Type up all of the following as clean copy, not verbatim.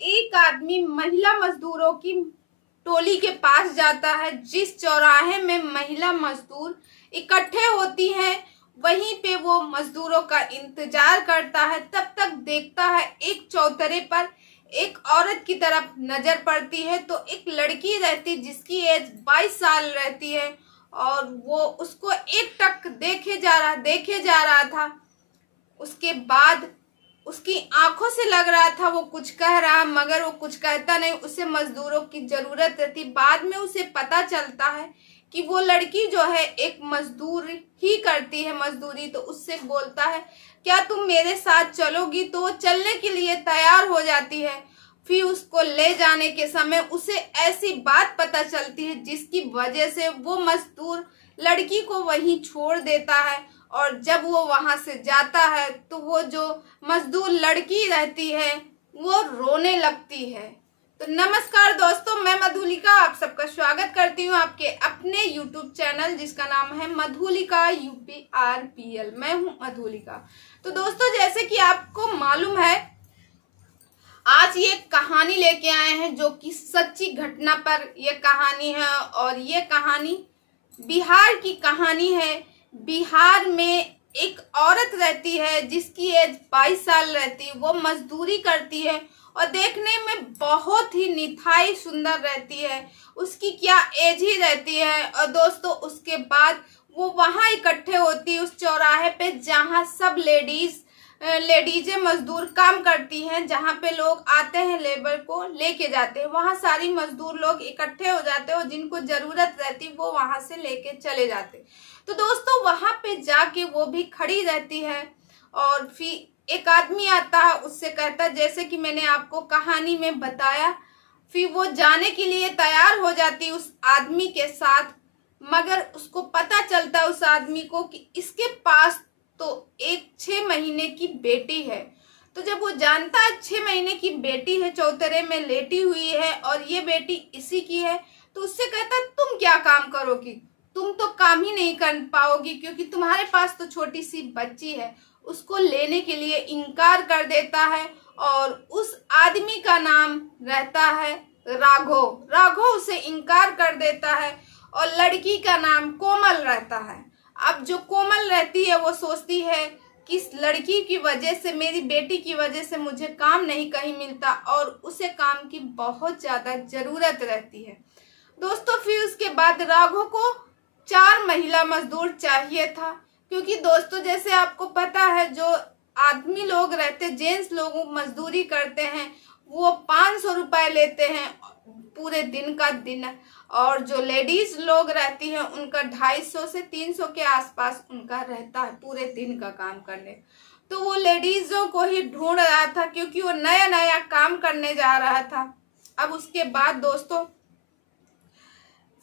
एक आदमी महिला मजदूरों की टोली के पास जाता है। जिस चौराहे में महिला मजदूर इकट्ठे होती हैं, वहीं पे वो मजदूरों का इंतजार करता है। तब तक देखता है एक चौतरे पर एक औरत की तरफ नजर पड़ती है। तो एक लड़की रहती जिसकी एज 22 साल रहती है और वो उसको एक टक देखे जा रहा था। उसके बाद उसकी आंखों से लग रहा था वो कुछ कह रहा, मगर वो कुछ कहता नहीं। उसे मजदूरों की जरूरत रहती। बाद में उसे पता चलता है कि वो लड़की जो है एक मजदूर ही करती है मजदूरी। तो उससे बोलता है, क्या तुम मेरे साथ चलोगी? तो वो चलने के लिए तैयार हो जाती है। फिर उसको ले जाने के समय उसे ऐसी बात पता चलती है जिसकी वजह से वो मजदूर लड़की को वहीं छोड़ देता है। और जब वो वहां से जाता है तो वो जो मजदूर लड़की रहती है वो रोने लगती है। तो नमस्कार दोस्तों, मैं मधुलिका आप सबका स्वागत करती हूँ आपके अपने YouTube चैनल जिसका नाम है मधुलिका UPRPL। मैं हूँ मधुलिका। तो दोस्तों, जैसे कि आपको मालूम है, आज ये कहानी लेके आए हैं जो कि सच्ची घटना पर ये कहानी है। और ये कहानी बिहार की कहानी है। बिहार में एक औरत रहती है जिसकी एज 22 साल रहती है। वो मजदूरी करती है और देखने में बहुत ही निथाई सुंदर रहती है। उसकी क्या एज ही रहती है। और दोस्तों, उसके बाद वो वहां इकट्ठे होती है उस चौराहे पे जहां सब लेडीजें मजदूर काम करती हैं, जहाँ पे लोग आते हैं लेबर को लेके जाते हैं। वहाँ सारी मजदूर लोग इकट्ठे हो जाते हैं और जिनको जरूरत रहती वो वहां से लेके चले जाते। तो दोस्तों, वहां पे जाके वो भी खड़ी रहती है और फिर एक आदमी आता है, उससे कहता है जैसे कि मैंने आपको कहानी में बताया। फिर वो जाने के लिए तैयार हो जाती उस आदमी के साथ, मगर उसको पता चलता है उस आदमी को कि इसके पास तो एक 6 महीने की बेटी है। तो जब वो जानता है 6 महीने की बेटी है, चौतरे में लेटी हुई है और ये बेटी इसी की है, तो उससे कहता है तुम क्या काम करोगी? तुम तो काम ही नहीं कर पाओगी क्योंकि तुम्हारे पास तो छोटी सी बच्ची है। उसको लेने के लिए इनकार कर देता है। और उस आदमी का नाम रहता है राघव। राघव उसे इनकार कर देता है और लड़की का नाम कोमल रहता है। अब जो कोमल रहती है वो सोचती है कि इस लड़की की वजह से, मेरी बेटी की वजह से मुझे काम नहीं कहीं मिलता और उसे काम की बहुत ज्यादा जरूरत रहती है। दोस्तों, फिर उसके बाद राघव को 4 महिला मजदूर चाहिए था। क्योंकि दोस्तों, जैसे आपको पता है, जो आदमी लोग रहते, जेंट्स लोग मजदूरी करते हैं, वो 500 रुपए लेते हैं पूरे दिन का दिन। और जो लेडीज लोग रहती हैं उनका 250 से 300 के आसपास उनका रहता है पूरे दिन का काम करने। तो वो लेडीजों को ही ढूंढ रहा था क्योंकि वो नया नया काम करने जा रहा था। अब उसके बाद दोस्तों,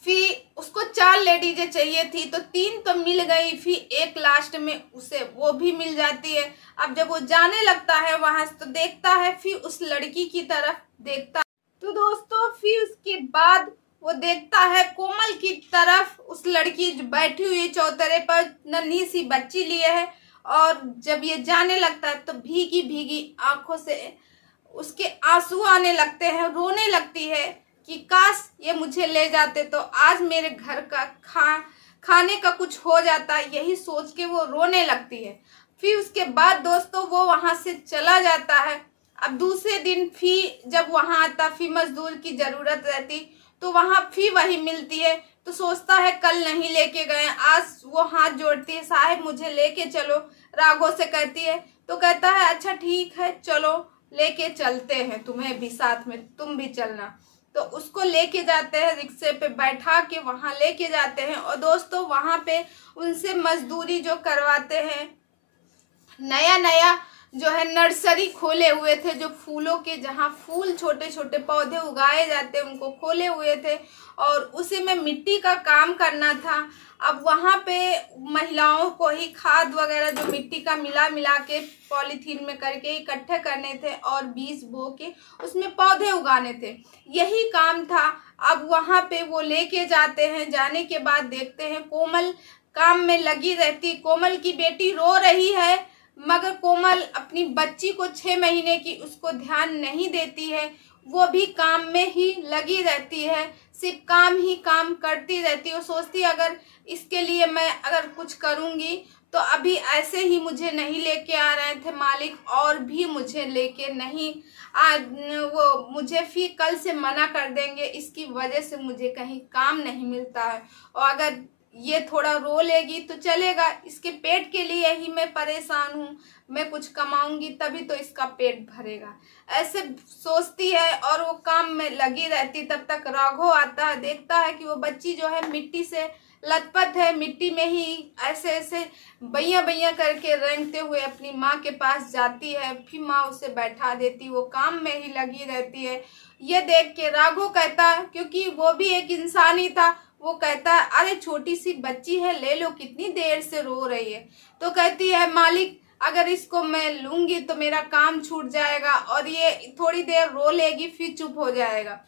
फिर उसको 4 लेडीजें चाहिए थी, तो 3 तो मिल गई। फिर एक लास्ट में उसे वो भी मिल जाती है। अब जब वो जाने लगता है वहां से, तो देखता है फिर उस लड़की की तरफ देखता है। तो दोस्तों, फिर उसके बाद वो देखता है कोमल की तरफ। उस लड़की जो बैठी हुई चौतरे पर नन्ही सी बच्ची लिए है। और जब ये जाने लगता है तो भीगी भीगी आंखों से उसके आंसू आने लगते हैं। रोने लगती है कि काश ये मुझे ले जाते तो आज मेरे घर का खाने का कुछ हो जाता। यही सोच के वो रोने लगती है। फिर उसके बाद दोस्तों, वो वहां से चला जाता है। अब दूसरे दिन फिर जब वहां आता, फिर मजदूर की जरूरत रहती, तो वहां फिर वही मिलती है। तो सोचता है कल नहीं लेके गए, आज वो हाथ जोड़ती है, साहब मुझे लेके चलो। राघव से कहती है तो कहता है अच्छा ठीक है, चलो लेके चलते हैं तुम्हें भी साथ में, तुम भी चलना। तो उसको लेके जाते हैं, रिक्शे पे बैठा के वहां लेके जाते हैं। और दोस्तों, वहां पे उनसे मजदूरी जो करवाते हैं, नया नया जो है नर्सरी खोले हुए थे, जो फूलों के, जहाँ फूल छोटे छोटे पौधे उगाए जाते उनको खोले हुए थे और उसी में मिट्टी का काम करना था। अब वहाँ पे महिलाओं को ही खाद वगैरह जो मिट्टी का मिला मिला के पॉलीथीन में करके इकट्ठे करने थे और बीज बो के उसमें पौधे उगाने थे, यही काम था। अब वहाँ पे वो लेके जाते हैं। जाने के बाद देखते हैं कोमल काम में लगी रहती। कोमल की बेटी रो रही है। मगर कोमल अपनी बच्ची को 6 महीने की उसको ध्यान नहीं देती है। वो भी काम में ही लगी रहती है, सिर्फ काम ही काम करती रहती है। वो सोचती अगर इसके लिए मैं अगर कुछ करूँगी तो अभी ऐसे ही मुझे नहीं लेके आ रहे थे मालिक, और भी मुझे लेके नहीं आज वो मुझे फिर कल से मना कर देंगे, इसकी वजह से मुझे कहीं काम नहीं मिलता है। और अगर ये थोड़ा रो लेगी तो चलेगा, इसके पेट के लिए ही मैं परेशान हूँ, मैं कुछ कमाऊंगी तभी तो इसका पेट भरेगा, ऐसे सोचती है और वो काम में लगी रहती। तब तक राघव आता है, देखता है कि वो बच्ची जो है मिट्टी से लथपथ है, मिट्टी में ही ऐसे ऐसे बैया बैया करके रेंगते हुए अपनी माँ के पास जाती है। फिर माँ उसे बैठा देती, वो काम में ही लगी रहती है। ये देख के राघव कहता है, क्योंकि वो भी एक इंसान ही था, वो कहता है अरे छोटी सी बच्ची है, ले लो, कितनी देर से रो रही है। तो कहती है मालिक अगर इसको मैं लूंगी तो मेरा काम छूट जाएगा, और ये थोड़ी देर रो लेगी फिर चुप हो जाएगा।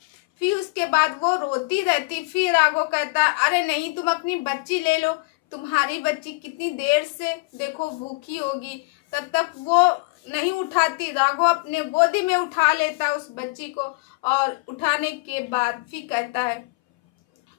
फिर उसके बाद वो रोती रहती। फिर राघव कहता अरे नहीं, तुम अपनी बच्ची ले लो, तुम्हारी बच्ची कितनी देर से देखो भूखी होगी। तब तक वो नहीं उठाती, राघव अपने गोदी में उठा लेता उस बच्ची को, और उठाने के बाद फिर कहता है,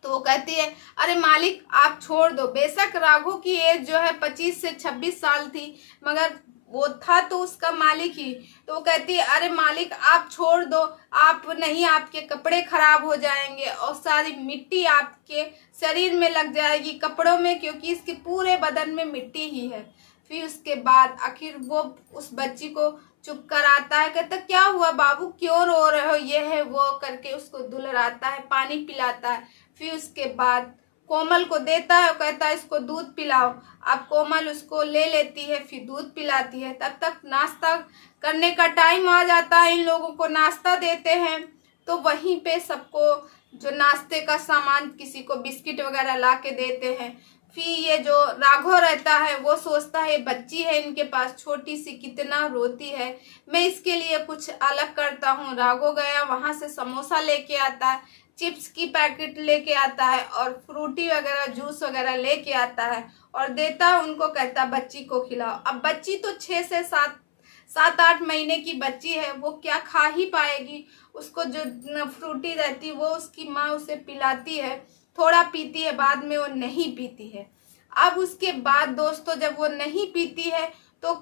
तो वो कहती है अरे मालिक आप छोड़ दो। बेशक राघव की एज जो है 25 से 26 साल थी, मगर वो था तो उसका मालिक ही। तो वो कहती है अरे मालिक आप छोड़ दो, आप नहीं, आपके कपड़े खराब हो जाएंगे और सारी मिट्टी आपके शरीर में लग जाएगी, कपड़ों में, क्योंकि इसके पूरे बदन में मिट्टी ही है। फिर उसके बाद आखिर वो उस बच्ची को चुप कराता है, कहता क्या हुआ बाबू, क्यों रो रहे हो, ये है वो करके उसको दुलराता है, पानी पिलाता है। फिर उसके बाद कोमल को देता है और कहता है इसको दूध पिलाओ। अब कोमल उसको ले लेती है, फिर दूध पिलाती है। तब तक नाश्ता करने का टाइम आ जाता है, इन लोगों को नाश्ता देते हैं। तो वहीं पे सबको जो नाश्ते का सामान, किसी को बिस्किट वगैरह ला के देते हैं। फिर ये जो राघव रहता है वो सोचता है बच्ची है इनके पास छोटी सी, कितना रोती है, मैं इसके लिए कुछ अलग करता हूँ। राघव गया, वहां से समोसा लेके आता है, चिप्स की पैकेट लेके आता है और फ्रूटी वगैरह जूस वगैरह लेके आता है और देता है उनको, कहता बच्ची को खिलाओ। अब बच्ची तो 6 से 7-8 महीने की बच्ची है, वो क्या खा ही पाएगी। उसको जो फ्रूटी रहती वो उसकी माँ उसे पिलाती है, थोड़ा पीती है, बाद में वो नहीं पीती है। अब उसके बाद दोस्तों जब वो नहीं पीती है तो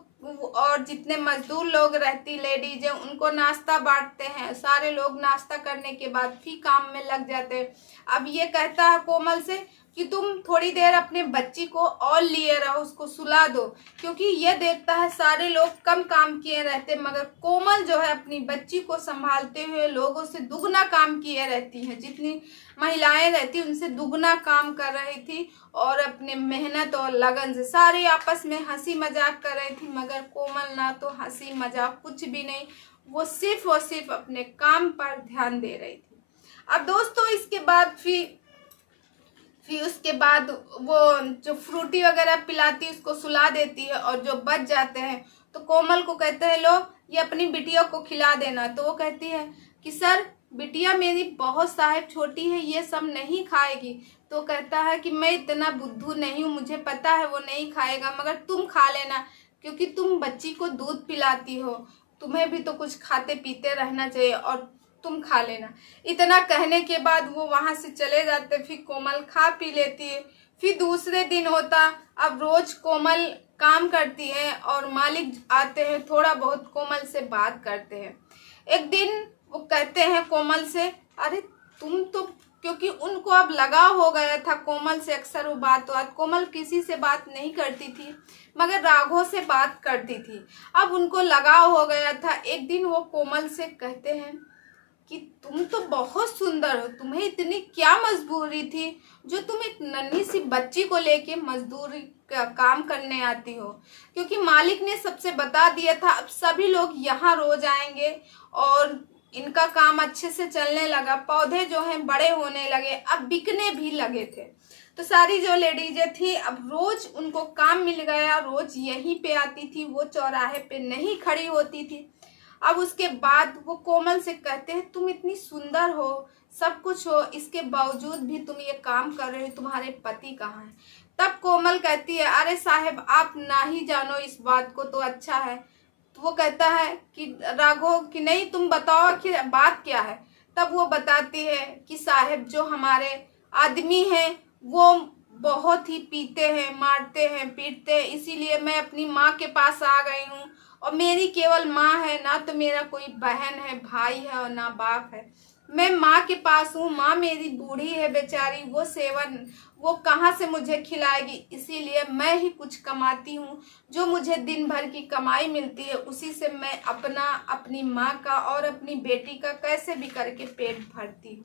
और जितने मजदूर लोग रहती लेडीज है उनको नाश्ता बांटते हैं। सारे लोग नाश्ता करने के बाद फिर काम में लग जाते हैं। अब ये कहता है कोमल से कि तुम थोड़ी देर अपने बच्ची को और लिए रहो, उसको सुला दो, क्योंकि ये देखता है सारे लोग कम काम किए रहते, मगर कोमल जो है अपनी बच्ची को संभालते हुए लोगों से दुगना काम किए रहती है। जितनी महिलाएं रहती उनसे दुगना काम कर रही थी और अपने मेहनत और लगन से सारे आपस में हंसी मजाक कर रही थी, मगर कोमल ना तो हंसी मजाक कुछ भी नहीं, वो सिर्फ और सिर्फ अपने काम पर ध्यान दे रही थी। अब दोस्तों इसके बाद फिर उसके बाद वो जो फ्रूटी वगैरह पिलाती उसको सुला देती है, और जो बच जाते हैं तो कोमल को कहते हैं लो ये अपनी बिटिया को खिला देना। तो वो कहती है कि सर बिटिया मेरी बहुत साहिब छोटी है, ये सब नहीं खाएगी। तो कहता है कि मैं इतना बुद्धू नहीं हूँ, मुझे पता है वो नहीं खाएगा, मगर तुम खा लेना, क्योंकि तुम बच्ची को दूध पिलाती हो, तुम्हें भी तो कुछ खाते पीते रहना चाहिए, और तुम खा लेना। इतना कहने के बाद वो वहां से चले जाते, फिर कोमल खा पी लेती है। फिर दूसरे दिन होता, अब रोज कोमल काम करती है और मालिक आते हैं, थोड़ा बहुत कोमल से बात करते हैं। एक दिन वो कहते हैं कोमल से अरे तुम तो, क्योंकि उनको अब लगाव हो गया था कोमल से, अक्सर वो बात कोमल किसी से बात नहीं करती थी मगर राघव से बात करती थी, अब उनको लगाव हो गया था। एक दिन वो कोमल से कहते हैं कि तुम तो बहुत सुंदर हो, तुम्हें इतनी क्या मजबूरी थी जो तुम एक नन्ही सी बच्ची को लेके मजदूरी का काम करने आती हो, क्योंकि मालिक ने सबसे बता दिया था अब सभी लोग यहाँ रोज आएंगे और इनका काम अच्छे से चलने लगा, पौधे जो हैं बड़े होने लगे, अब बिकने भी लगे थे। तो सारी जो लेडीजें थी अब रोज उनको काम मिल गया, रोज यहीं पे आती थी, वो चौराहे पे नहीं खड़ी होती थी। अब उसके बाद वो कोमल से कहते हैं तुम इतनी सुंदर हो, सब कुछ हो, इसके बावजूद भी तुम ये काम कर रहे हो, तुम्हारे पति कहाँ हैं। तब कोमल कहती है, अरे साहब आप ना ही जानो इस बात को तो अच्छा है। तो वो कहता है कि राघव कि नहीं, तुम बताओ आखिर बात क्या है। तब वो बताती है कि साहब जो हमारे आदमी हैं वो बहुत ही पीते हैं, मारते हैं, पीटते हैं, इसीलिए मैं अपनी माँ के पास आ गई हूँ। और मेरी केवल माँ है, ना तो मेरा कोई बहन है, भाई है और ना बाप है। मैं माँ के पास हूँ, माँ मेरी बूढ़ी है बेचारी, वो कहाँ से मुझे खिलाएगी, इसीलिए मैं ही कुछ कमाती हूँ। जो मुझे दिन भर की कमाई मिलती है उसी से मैं अपनी माँ का और अपनी बेटी का कैसे भी करके पेट भरती हूँ।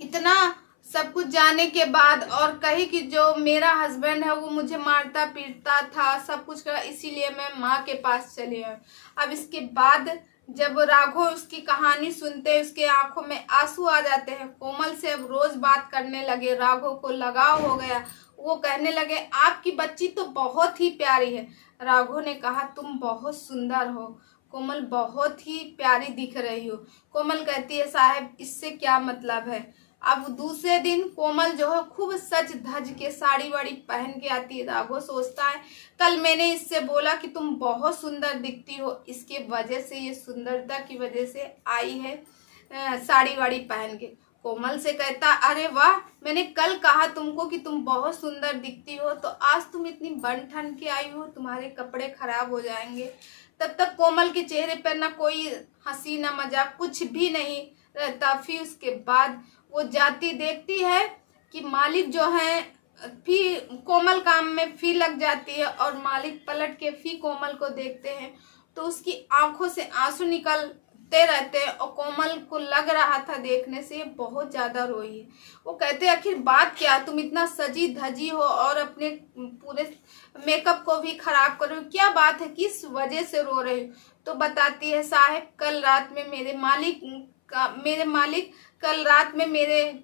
इतना सब कुछ जाने के बाद और कही कि जो मेरा हस्बैंड है वो मुझे मारता पीटता था, सब कुछ करा, इसीलिए मैं माँ के पास चली आई। अब इसके बाद जब राघव उसकी कहानी सुनते हैं उसके आंखों में आंसू आ जाते हैं। कोमल से अब रोज बात करने लगे, राघव को लगाव हो गया। वो कहने लगे, आपकी बच्ची तो बहुत ही प्यारी है। राघव ने कहा, तुम बहुत सुंदर हो कोमल, बहुत ही प्यारी दिख रही हो। कोमल कहती है, साहब इससे क्या मतलब है। अब दूसरे दिन कोमल जो है खूब सज धज के साड़ी वाड़ी पहन के आती है। राघव सोचता है, कल मैंने इससे बोला कि तुम बहुत सुंदर दिखती हो, इसके वजह से, ये सुंदरता की वजह से आई है साड़ी वाड़ी पहन के। कोमल से कहता, अरे वाह, मैंने कल कहा तुमको कि तुम बहुत सुंदर दिखती हो, तो आज तुम इतनी बन ठन के आई हो, तुम्हारे कपड़े खराब हो जाएंगे। तब तक कोमल के चेहरे पर ना कोई हंसी ना मजाक कुछ भी नहीं रहता। फिर उसके बाद वो जाती देखती है कि मालिक जो है फी कोमल काम में फी लग जाती है और मालिक पलट के फी कोमल को देखते हैं तो उसकी आंखों से आंसू निकलते रहते हैं। और कोमल को लग रहा था देखने से ये बहुत ज्यादा रोई है। वो कहते हैं, आखिर बात क्या, तुम इतना सजी धजी हो और अपने पूरे मेकअप को भी खराब कर रहे हो, क्या बात है, किस वजह से रो रहे हो। तो बताती है, साहब कल रात में मेरे मालिक कल रात में मेरे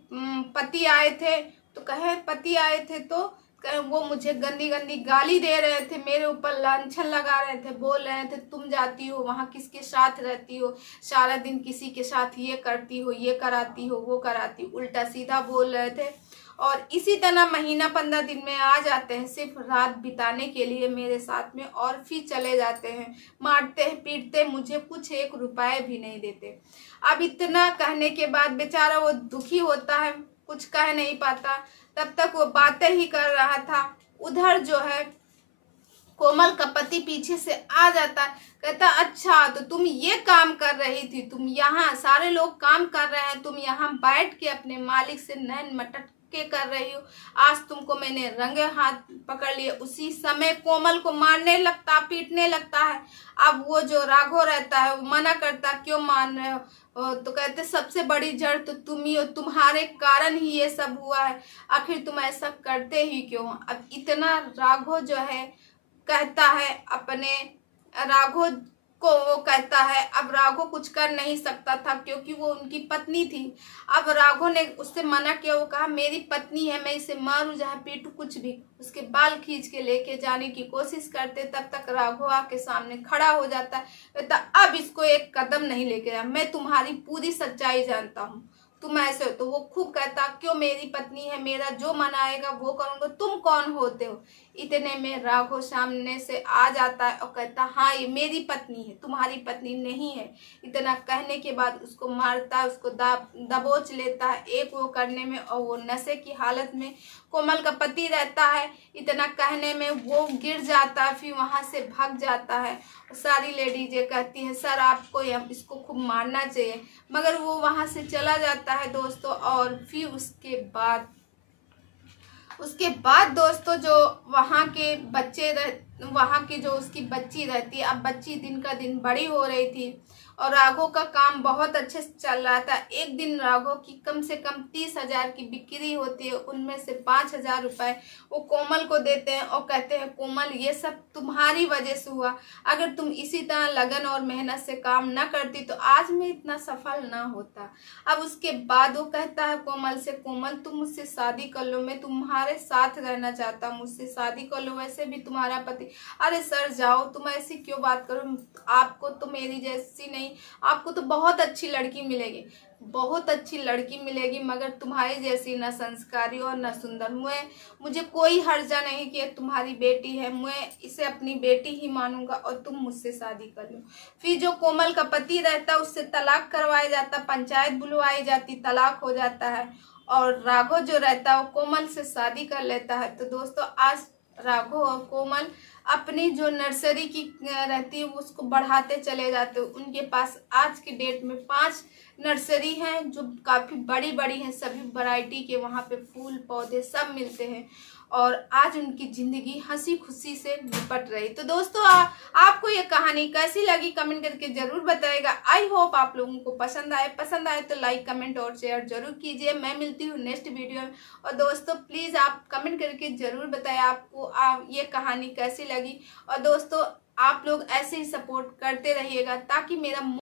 पति आए थे। तो कहे, पति आए थे तो कहे, वो मुझे गंदी गंदी गाली दे रहे थे, मेरे ऊपर लांछन लगा रहे थे, बोल रहे थे तुम जाती हो वहाँ किसके साथ रहती हो, सारा दिन किसी के साथ ये करती हो, ये कराती हो, वो कराती हो, उल्टा सीधा बोल रहे थे। और इसी तरह महीना 15 दिन में आ जाते हैं सिर्फ रात बिताने के लिए मेरे साथ में, और फिर चले जाते हैं, मारते हैं, पीटते, मुझे कुछ 1 रुपए भी नहीं देते। अब इतना कहने के बाद बेचारा वो दुखी होता है, कुछ कह नहीं पाता। तब तक वो बातें ही कर रहा था। उधर जो है कोमल का पति पीछे से आ जाता, कहता, अच्छा तो तुम ये काम कर रही थी, तुम यहाँ सारे लोग काम कर रहे हैं, तुम यहाँ बैठ के अपने मालिक से नैन मटक के कर रही हो, आज तुमको मैंने रंगे हाथ पकड़ लिए। उसी समय कोमल को मारने लगता, पीटने लगता है। अब वो जो राघव रहता है वो मना करता, क्यों मान रहे हो। तो कहते, सबसे बड़ी जड़ तो तुम ही हो, तुम्हारे कारण ही ये सब हुआ है, आखिर तुम ऐसा करते ही क्यों। अब इतना राघव जो है कहता है अपने राघव को, वो कहता है, अब राघव कुछ कर नहीं सकता था क्योंकि वो उनकी पत्नी थी। अब राघव ने उससे मना किया, वो कहा, मेरी पत्नी है, मैं इसे मारूं चाहे पीटूं कुछ भी। उसके बाल खींच के लेके जाने की कोशिश करते, तब तक राघव आके सामने खड़ा हो जाता है, कहता, अब इसको एक कदम नहीं लेके जा, मैं तुम्हारी पूरी सच्चाई जानता हूँ, तुम ऐसे हो। तो वो खूब कहता, क्यों, मेरी पत्नी है, मेरा जो मन आएगा वो करूंगा, तुम कौन होते हो। इतने में राघव सामने से आ जाता है और कहता, हाँ ये मेरी पत्नी है, तुम्हारी पत्नी नहीं है। इतना कहने के बाद उसको मारता है, उसको दबोच लेता है एक वो करने में, और वो नशे की हालत में कोमल का पति रहता है। इतना कहने में वो गिर जाता है, फिर वहां से भाग जाता है। सारी लेडीज ये कहती है, सर आपको इसको खूब मारना चाहिए, मगर वो वहां से चला जाता है दोस्तों। और फिर उसके बाद दोस्तों जो वहाँ के वहाँ की जो उसकी बच्ची रहती है, अब बच्ची दिन का दिन बड़ी हो रही थी और राघव का काम बहुत अच्छे से चल रहा था। एक दिन राघव की कम से कम 30,000 की बिक्री होती है, उनमें से 5,000 रुपए वो कोमल को देते हैं और कहते हैं, कोमल ये सब तुम्हारी वजह से हुआ, अगर तुम इसी तरह लगन और मेहनत से काम न करती तो आज मैं इतना सफल ना होता। अब उसके बाद वो कहता है कोमल से, कोमल तुम मुझसे शादी कर लो, मैं तुम्हारे साथ रहना चाहता हूँ, मुझसे शादी कर लो, वैसे भी तुम्हारा पति। अरे सर जाओ, तुम ऐसी क्यों बात करो, आपको तो मेरी जैसी नहीं नहीं, आपको तो बहुत अच्छी लड़की मिलेगी, बहुत अच्छी लड़की मिलेगी, मगर तुम्हारी जैसी न संस्कारी और न सुंदर। मुझे कोई हर्जा नहीं कि तुम्हारी बेटी है, मैं इसे अपनी बेटी ही मानूंगा और तुम मुझसे शादी कर लो। फिर जो कोमल का पति रहता उससे तलाक करवाया जाता, पंचायत बुलवाई जाती, तलाक हो जाता है, और राघव जो रहता है वो कोमल से शादी कर लेता है। तो दोस्तों आज राघव और कोमल अपनी जो नर्सरी की रहती है उसको बढ़ाते चले जाते हो। उनके पास आज की डेट में 5 नर्सरी हैं जो काफ़ी बड़ी बड़ी हैं, सभी वैरायटी के वहाँ पे फूल पौधे सब मिलते हैं, और आज उनकी ज़िंदगी हंसी खुशी से निपट रही। तो दोस्तों आपको ये कहानी कैसी लगी कमेंट करके ज़रूर बताइएगा। आई होप आप लोगों को पसंद आए तो लाइक कमेंट और शेयर जरूर कीजिए। मैं मिलती हूँ नेक्स्ट वीडियो में, और दोस्तों प्लीज़ आप कमेंट करके ज़रूर बताएं आपको ये कहानी कैसी लगी। और दोस्तों आप लोग ऐसे ही सपोर्ट करते रहिएगा ताकि मेरा